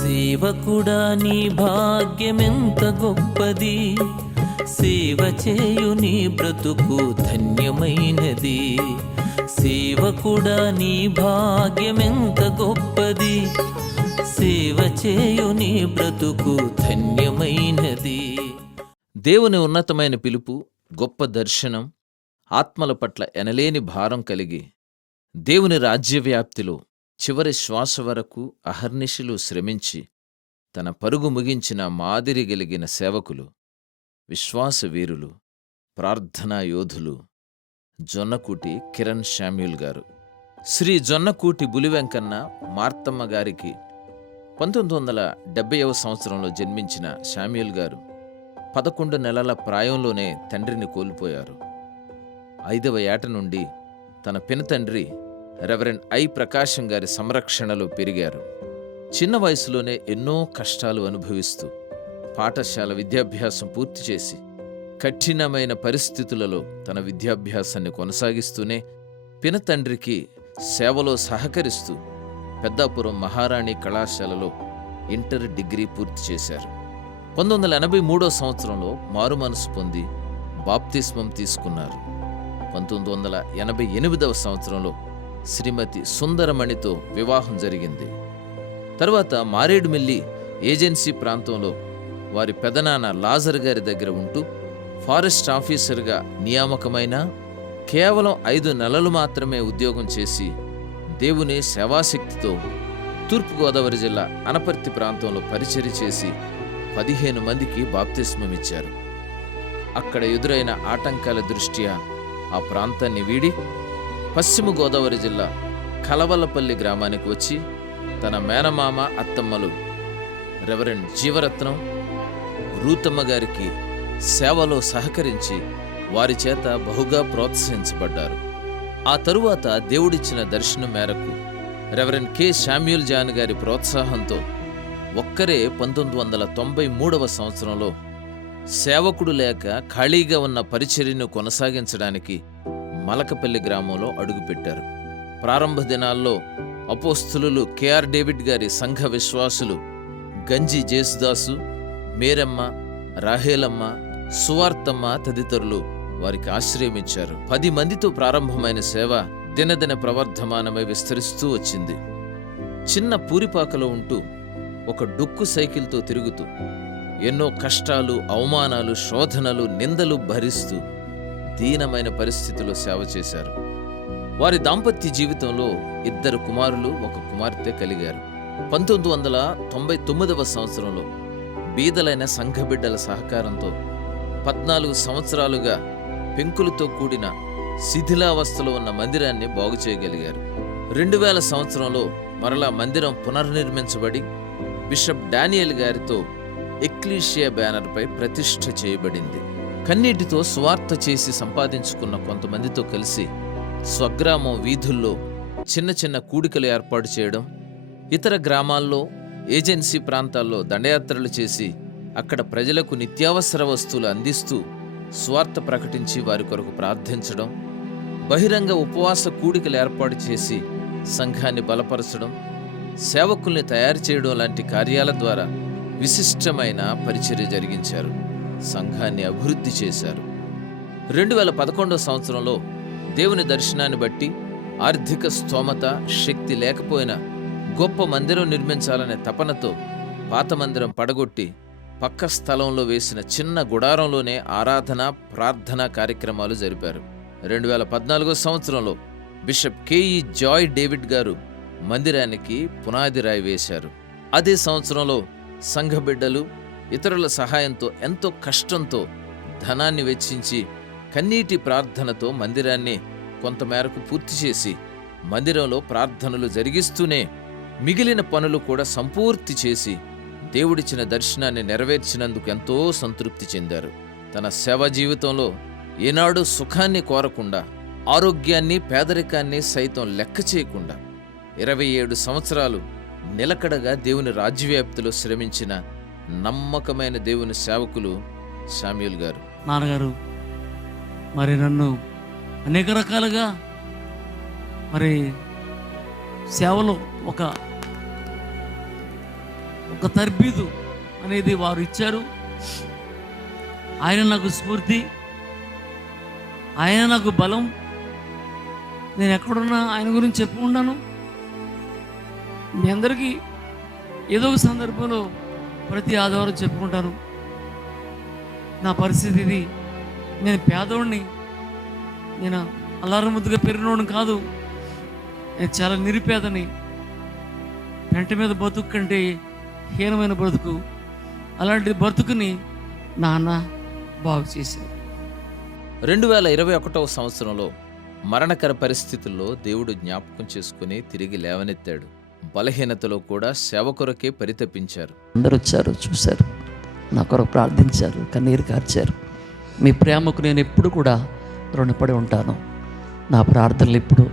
సేవకుడా నీ భాగ్యమెంత గొప్పది, సేవ చేయు నీ బ్రతుకు ధన్యమైనది. సేవకుడా నీ భాగ్యమెంత గొప్పది, సేవ చేయు నీ బ్రతుకు ధన్యమైనది. దేవుని ఉన్నతమైన పిలుపు, గొప్ప దర్శనం, ఆత్మల పట్ల ఎనలేని భారం కలిగి దేవుని రాజ్యవ్యాప్తిలో చివరి శ్వాస వరకు అహర్నిశలు శ్రమించి తన పరుగు ముగించిన మాదిరి గలిగిన సేవకులు, విశ్వాస వీరులు, ప్రార్థనా యోధులు జొన్నకూటి కిరణ్ శామ్యూల్ గారు. శ్రీ జొన్నకూటి బులివెంకన్న మార్తమ్మ గారికి 1970వ సంవత్సరంలో జన్మించిన శామ్యూల్ గారు 11 నెలల ప్రాయంలోనే తండ్రిని కోల్పోయారు. 5వ ఏట నుండి తన పినతండ్రి రెవరెండ్ ఐ ప్రకాశం గారి సంరక్షణలో పెరిగారు. చిన్న వయసులోనే ఎన్నో కష్టాలు అనుభవిస్తూ పాఠశాల విద్యాభ్యాసం పూర్తి చేసి కఠినమైన పరిస్థితులలో తన విద్యాభ్యాసాన్ని కొనసాగిస్తూనే పినతండ్రికి సేవలో సహకరిస్తూ పెద్దాపురం మహారాణి కళాశాలలో ఇంటర్ డిగ్రీ పూర్తి చేశారు. 1983వ సంవత్సరంలో మారుమనసు పొంది బాప్తిస్మం తీసుకున్నారు. 1988వ సంవత్సరంలో శ్రీమతి సుందరమణితో వివాహం జరిగింది. తరువాత మారేడుమిల్లి ఏజెన్సీ ప్రాంతంలో వారి పెదనాన్న లాజర్ గారి దగ్గర ఉంటూ ఫారెస్ట్ ఆఫీసర్గా నియామకమైన కేవలం 5 నెలలు మాత్రమే ఉద్యోగం చేసి దేవుని సేవాశక్తితో తూర్పుగోదావరి జిల్లా అనపర్తి ప్రాంతంలో పరిచర్య చేసి 15 మందికి బాప్తిస్మమిచ్చారు. అక్కడ ఎదురైన ఆటంకాల దృష్ట్యా ఆ ప్రాంతాన్ని వీడి పశ్చిమ గోదావరి జిల్లా కలవలపల్లి గ్రామానికి వచ్చి తన మేనమామ అత్తమ్మలు రెవరెండ్ జీవరత్నం, రూతమ్మ గారికి సేవలో సహకరించి వారి చేత బహుగా ప్రోత్సహించబడ్డారు. ఆ తరువాత దేవుడిచ్చిన దర్శనం మేరకు రెవరెండ్ కె శామ్యూల్ జాన్ గారి ప్రోత్సాహంతో ఒక్కరే 1993వ సంవత్సరంలో సేవకుడు లేక ఖాళీగా ఉన్న పరిచర్యను కొనసాగించడానికి మలకపల్లి గ్రామంలో అడుగుపెట్టారు. ప్రారంభ దినాల్లో అపోస్తులు కెఆర్ డేవిడ్ గారి సంఘ విశ్వాసులు గంజి జేసుదాసు, మేరమ్మ, రాహేలమ్మ, సువార్తమ్మ తదితరులు వారికి ఆశ్రయమిచ్చారు. 10 మందితో ప్రారంభమైన సేవ దినదిన ప్రవర్ధమానమై విస్తరిస్తూ వచ్చింది. చిన్న పూరిపాకలో ఉంటూ ఒక డొక్కు సైకిల్తో తిరుగుతూ ఎన్నో కష్టాలు, అవమానాలు, శోధనలు, నిందలు భరిస్తూ దీనమైన పరిస్థితిలో సేవ చేశారు. వారి దాంపత్య జీవితంలో 2 కుమారులు, 1 కుమార్తె కలిగారు. 1999వ సంవత్సరంలో బీదలైన సంఘ బిడ్డల సహకారంతో 14 సంవత్సరాలుగా పెంకులతో కూడిన శిథిలావస్థలో ఉన్న మందిరాన్ని బాగు చేయగలిగారు. 2000 సంవత్సరంలో మరలా మందిరం పునర్నిర్మించబడి బిషప్ డానియల్ గారితో ఎక్లీషియా బ్యానర్పై ప్రతిష్ఠ చేయబడింది. కన్నీటితో సువార్త చేసి సంపాదించుకున్న కొంతమందితో కలిసి స్వగ్రామం వీధుల్లో చిన్న చిన్న కూడికలు ఏర్పాటు చేయడం, ఇతర గ్రామాల్లో, ఏజెన్సీ ప్రాంతాల్లో దండయాత్రలు చేసి అక్కడ ప్రజలకు నిత్యావసర వస్తువులు అందిస్తూ స్వార్థ ప్రకటించి వారి కొరకు ప్రార్థించడం, బహిరంగ ఉపవాస కూడికలు ఏర్పాటు చేసి సంఘాన్ని బలపరచడం, సేవకుల్ని తయారు చేయడం లాంటి కార్యాల ద్వారా విశిష్టమైన పరిచర్య జరిగించారు. సంఘాన్ని అభివృద్ధి చేశారు. 2011వ సంవత్సరంలో దేవుని దర్శనాన్ని బట్టి ఆర్థిక స్తోమత, శక్తి లేకపోయినా గొప్ప మందిరం నిర్మించాలనే తపనతో పాత మందిరం పడగొట్టి పక్క స్థలంలో వేసిన చిన్న గుడారంలోనే ఆరాధన, ప్రార్థనా కార్యక్రమాలు జరిపారు. 2014వ సంవత్సరంలో బిషప్ కెఈ జాయ్ డేవిడ్ గారు మందిరానికి పునాది రాయి వేశారు. అదే సంవత్సరంలో సంఘ బిడ్డలు ఇతరుల సహాయంతో ఎంతో కష్టంతో ధనాన్ని వెచ్చించి కన్నీటి ప్రార్థనతో మందిరాన్ని కొంతమేరకు పూర్తి చేసి మందిరంలో ప్రార్థనలు జరిగిస్తూనే మిగిలిన పనులు కూడా సంపూర్తి చేసి దేవుడిచ్చిన దర్శనాన్ని నెరవేర్చినందుకు ఎంతో సంతృప్తి చెందారు. తన సేవా జీవితంలో ఏనాడు సుఖాన్ని కోరకుండా, ఆరోగ్యాన్ని, పేదరికాన్ని సైతం లెక్క చేయకుండా 27 సంవత్సరాలు నిలకడగా దేవుని రాజ్యవ్యాప్తిలో శ్రమించిన నమ్మకమైన దేవుని సేవకులు శామ్యూల్ గారు. నాన్నగారు మరి నన్ను అనేక రకాలుగా మరి సేవలో ఒక ఒక తర్బీదు అనేది వారు ఇచ్చారు. ఆయన నాకు స్ఫూర్తి, ఆయన నాకు బలం. నేను ఎక్కడున్నా ఆయన గురించి చెప్పుకున్నాను. మీ అందరికీ ఏదో ఒక సందర్భంలో ప్రతి ఆదివారం చెప్పుకుంటాను, నా పరిస్థితి ఇది, నేను పేదోడిని, నేను అల్లారం ముద్దుగా పెరిగినోడిని కాదు, నేను చాలా నిరుపేదని, పెంట మీద బతుకు కంటే హీనమైన బ్రతుకు, అలాంటి బ్రతుకుని నాన్న బాగు చేశారు. 2021వ సంవత్సరంలో మరణకర పరిస్థితుల్లో దేవుడు జ్ఞాపకం చేసుకుని తిరిగి లేవనెత్తాడు. బలహీనతలో కూడా సేవ కొరకే పరితపించారు. అందరూ వచ్చారు, చూశారు, నా కొరకు ప్రార్థించారు, కన్నీరు కార్చారు. మీ ప్రేమకు నేను ఎప్పుడు కూడా రుణపడి ఉంటాను. నా ప్రార్థనలు ఇప్పుడు,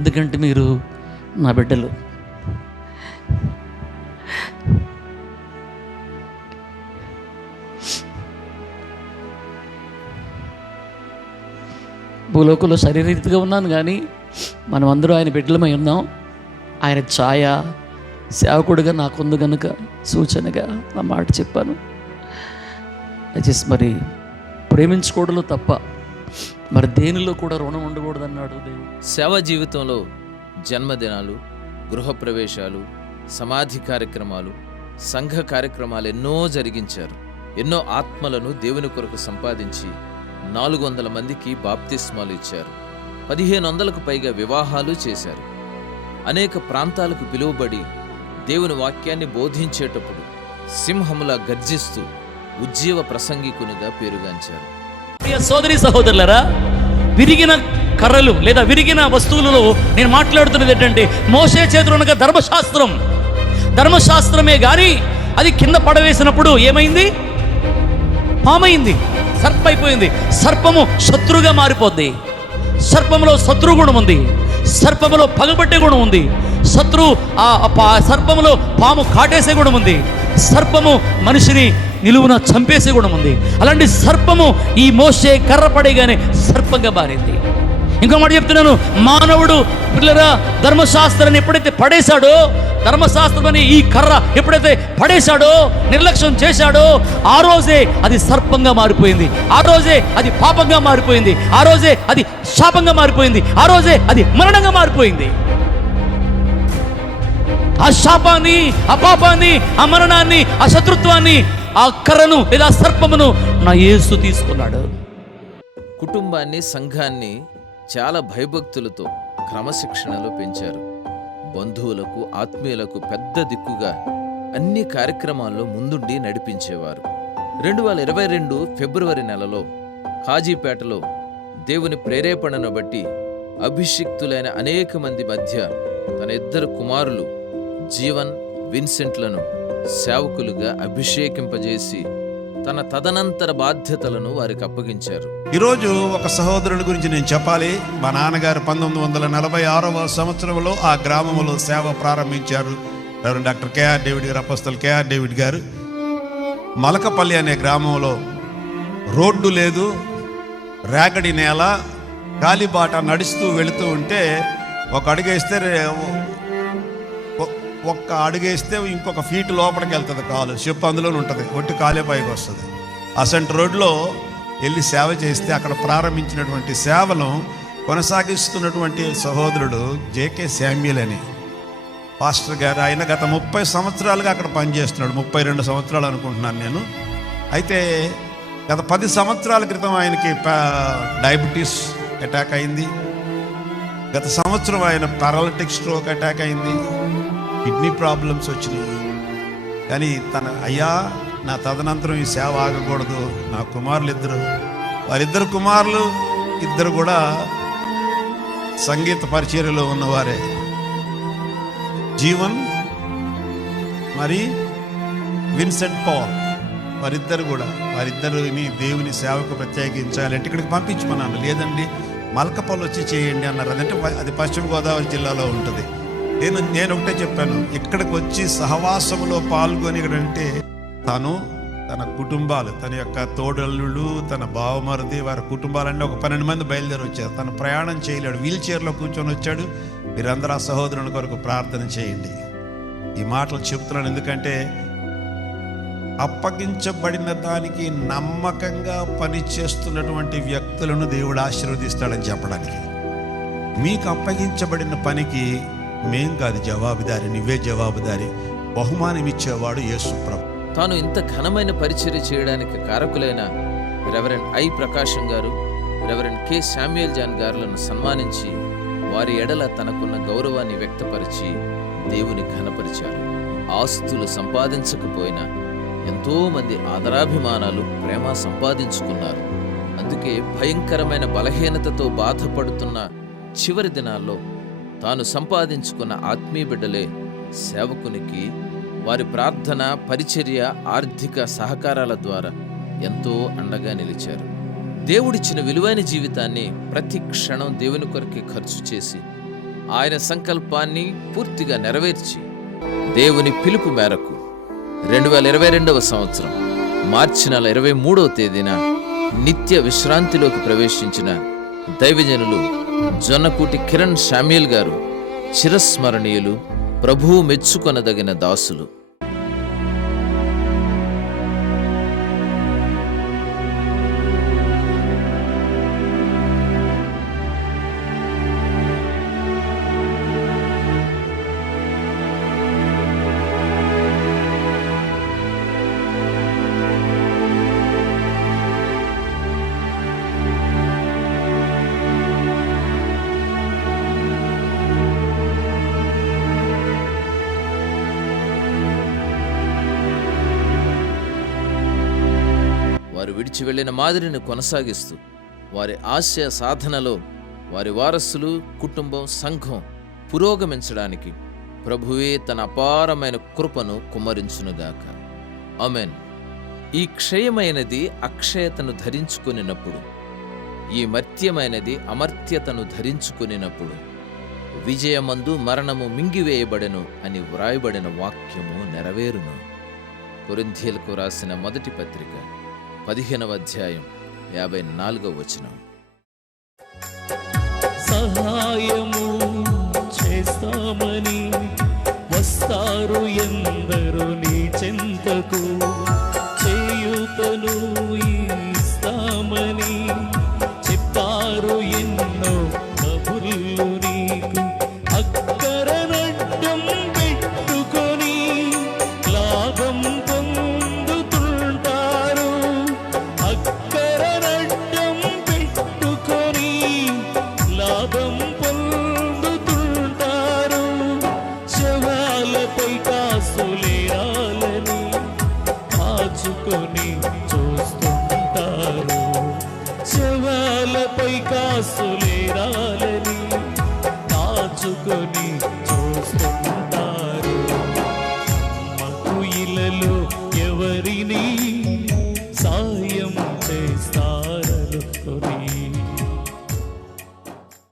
ఎందుకంటే మీరు నా బిడ్డలు. భూలోకంలో శరీరరీతిగా ఉన్నాను, కానీ మనం అందరూ ఆయన బిడ్డలమై ఉన్నాం. ఆయన ఛాయ సేవకుడిగా నాకుంది కనుక సూచనగా నా మాట చెప్పాను. దయచేసి మరి ప్రేమించుకోవడంలో తప్ప మరి దేనిలో కూడా రుణం ఉండకూడదు అన్నాడు దేవుడు. సేవా జీవితంలో జన్మదినాలు, గృహప్రవేశాలు, సమాధి కార్యక్రమాలు, సంఘ కార్యక్రమాలు ఎన్నో జరిగించారు. ఎన్నో ఆత్మలను దేవుని కొరకు సంపాదించి 400 మందికి బాప్తిస్మాలు ఇచ్చారు. 1500కు పైగా వివాహాలు చేశారు. అనేక ప్రాంతాలకు పిలువబడి దేవుని వాక్యాన్ని బోధించేటప్పుడు సింహములా గర్జిస్తూ ఉజ్జీవ ప్రసంగికునిగా పేరుగాంచారు. సోదరి సహోదరులరా, విరిగిన కర్రలు లేదా విరిగిన వస్తువులలో నేను మాట్లాడుతున్నది ఏంటంటే, మోషే చేతిలో ఉన్న ధర్మశాస్త్రమే గాని అది కింద పడవేసినప్పుడు ఏమైంది? పామైంది, సర్పైపోయింది. సర్పము శత్రుగా మారిపోద్ది. సర్పములో శత్రు గుణం ఉంది, సర్పములో పగబట్టే గుణం ఉంది, సర్పములో పాము కాటేసే గుణం ఉంది, సర్పము మనిషిని నిలువున చంపేసే గుణం ఉంది. అలాంటి సర్పము ఈ మోషే కర్ర పడేగానే సర్పంగా మారింది. ఇంకో మాట చెప్తున్నాను, మానవుడు పిల్లరా ధర్మశాస్త్రాన్ని ఎప్పుడైతే పడేశాడో, ధర్మశాస్త్రం అని ఈ కర్ర ఎప్పుడైతే పడేశాడో, నిర్లక్ష్యం చేశాడో, ఆ రోజే అది సర్పంగా మారిపోయింది, ఆ రోజే అది పాపంగా మారిపోయింది, ఆ రోజే అది శాపంగా మారిపోయింది, ఆ రోజే అది మరణంగా మారిపోయింది. ఆ శాపాన్ని, ఆ పాపాన్ని, ఆ మరణాన్ని, ఆ శత్రుత్వాన్ని, ఆ కర్రను లేదా సర్పమును నా యేసు తీసుకున్నాడు. కుటుంబాన్ని, సంఘాన్ని చాలా భయభక్తులతో క్రమశిక్షణలో పెంచారు. బంధువులకు, ఆత్మీయులకు పెద్ద దిక్కుగా అన్ని కార్యక్రమాల్లో ముందుండి నడిపించేవారు. 2022 ఫిబ్రవరి నెలలో కాజీపేటలో దేవుని ప్రేరేపణను బట్టి అభిషిక్తులైన అనేక మంది మధ్య తన 2 కుమారులు జీవన్, విన్సెంట్లను సేవకులుగా అభిషేకింపజేసి తన తదనంతర బాధ్యతలను వారికి అప్పగించారు. ఈరోజు ఒక సహోదరుని గురించి నేను చెప్పాలి. మా నాన్నగారు 1946వ సంవత్సరంలో ఆ గ్రామంలో సేవ ప్రారంభించారు. డాక్టర్ కేఆర్ డేవిడ్ గారు, అపోస్తలు కేఆర్ డేవిడ్ గారు. మలకపల్లి అనే గ్రామంలో రోడ్డు లేదు, రేగడి నేల, గాలిబాట, నడుస్తూ వెళుతూ ఉంటే ఒక అడుగేస్తే ఇంకొక ఫీట్ లోపలికి వెళ్తుంది కాలు, చెప్పు అందులోనే ఉంటుంది, ఒట్టి కాలే పైకి వస్తుంది. అసంటి రోడ్లో వెళ్ళి సేవ చేస్తే అక్కడ ప్రారంభించినటువంటి సేవను కొనసాగిస్తున్నటువంటి సహోదరుడు జేకే శామ్యుల్ అని పాస్టర్ గారు. ఆయన గత 30 సంవత్సరాలుగా అక్కడ పనిచేస్తున్నాడు. 32 సంవత్సరాలు అనుకుంటున్నాను నేను. అయితే గత 10 సంవత్సరాల క్రితం ఆయనకి డయాబెటీస్ అటాక్ అయింది. గత సంవత్సరం ఆయన పారాలిటిక్ స్ట్రోక్ అటాక్ అయింది, కిడ్నీ ప్రాబ్లమ్స్ వచ్చినాయి. కానీ అయ్యా నా తదనంతరం ఈ సేవ ఆగకూడదు. నా కుమారులు వారిద్దరు కుమారులు ఇద్దరు కూడా సంగీత పరిచర్యలో ఉన్నవారే. జీవన్ మరి విన్సెంట్ పాల్, వారిద్దరిని దేవుని సేవకు ప్రత్యేకించాలంటే ఇక్కడికి పంపించమన్నాను. లేదండి మల్కపల్లి వచ్చి చేయండి అన్నారు. అదంటే అది పశ్చిమ గోదావరి జిల్లాలో ఉంటుంది. నేను ఒకటే చెప్పాను, ఇక్కడికి వచ్చి సహవాసములో పాల్గొని ఇక్కడంటే తన కుటుంబాలు, తన యొక్క తోడల్లుడు, తన బావమరిది, వారి కుటుంబాలన్నీ ఒక 12 మంది బయలుదేరి వచ్చారు. తను ప్రయాణం చేయలేడు, వీల్ చైర్లో కూర్చొని వచ్చాడు. మీరందరూ ఆ సహోదరుని కొరకు ప్రార్థన చేయండి. ఈ మాటలు చెప్తున్నాను ఎందుకంటే అప్పగించబడిన దానికి నమ్మకంగా పనిచేస్తున్నటువంటి వ్యక్తులను దేవుడు ఆశీర్వదిస్తాడని చెప్పడానికి. మీకు అప్పగించబడిన పనికి మేం కాదు జవాబుదారి, నువ్వే జవాబుదారి. బహుమానం ఇచ్చేవాడు యేసు ప్రభు. తాను ఇంత ఘనమైన పరిచర్య చేయడానికి కారకులైన రెవరెండ్ ఐ ప్రకాశం గారు, రెవరెండ్ కె శామ్యూయల్ జాన్ గారులను సన్మానించి వారి ఎడల తనకున్న గౌరవాన్ని వ్యక్తపరిచి దేవుని ఘనపరిచారు. ఆస్తులు సంపాదించకపోయినా ఎంతో మంది ఆదరాభిమానాలు, ప్రేమ సంపాదించుకున్నారు. అందుకే భయంకరమైన బలహీనతతో బాధపడుతున్న చివరి దినాల్లో తాను సంపాదించుకున్న ఆత్మీయ బిడ్డలే సేవకునికి వారి ప్రార్థన, పరిచర్య, ఆర్థిక సహకారాల ద్వారా ఎంతో అండగా నిలిచారు. దేవుడిచ్చిన విలువైన జీవితాన్ని ప్రతి క్షణం దేవుని కొరకే ఖర్చు చేసి ఆయన సంకల్పాన్ని పూర్తిగా నెరవేర్చి దేవుని పిలుపు మేరకు 2022వ సంవత్సరం మార్చి నెల 23వ తేదీన నిత్య విశ్రాంతిలోకి ప్రవేశించిన దైవజనులు జొన్నకూటి కిరణ్ శామ్యూయల్ గారు చిరస్మరణీయులు, ప్రభువు మెచ్చుకొనదగిన దాసులు. వారు విడిచి వెళ్ళిన మాదిరిని కొనసాగిస్తూ వారి ఆశయ సాధనలో వారి వారసులు, కుటుంబం, సంఘం పురోగమించడానికి ప్రభువే తన అపారమైన కృపను కుమ్మరించునుగాక. ఆమేన్. ఈ క్షయమైనది అక్షయతను ధరించుకొనినప్పుడు, ఈ మర్త్యమైనది అమర్త్యతను ధరించుకొనినప్పుడు విజయమందు మరణము మింగివేయబడెను అని వ్రాయబడిన వాక్యము నెరవేరును. కొరింథీయులకు రాసిన మొదటి పత్రిక 15వ అధ్యాయం 54వ వచనం. సహాయము చేస్తామని వస్తారు ఎందరో నీ చెంతకు, చేయుతను ఇస్తామని చెప్పారు ఎన్నో కబుర్లు నీకు. అక్కరనడ్డం పెట్టుకొని లాభం పొందుతుంటారు, అక్కరనడ్డం పెట్టుకొని లాభం పొందుతుంటారు. శవాలపై కాసులేయాలని కాచుకొని చూస్తుంటారు, శవాలపై కాసులేయాలని కాచుకొని చూస్తుంటారు. మకు ఇలలో ఎవరిని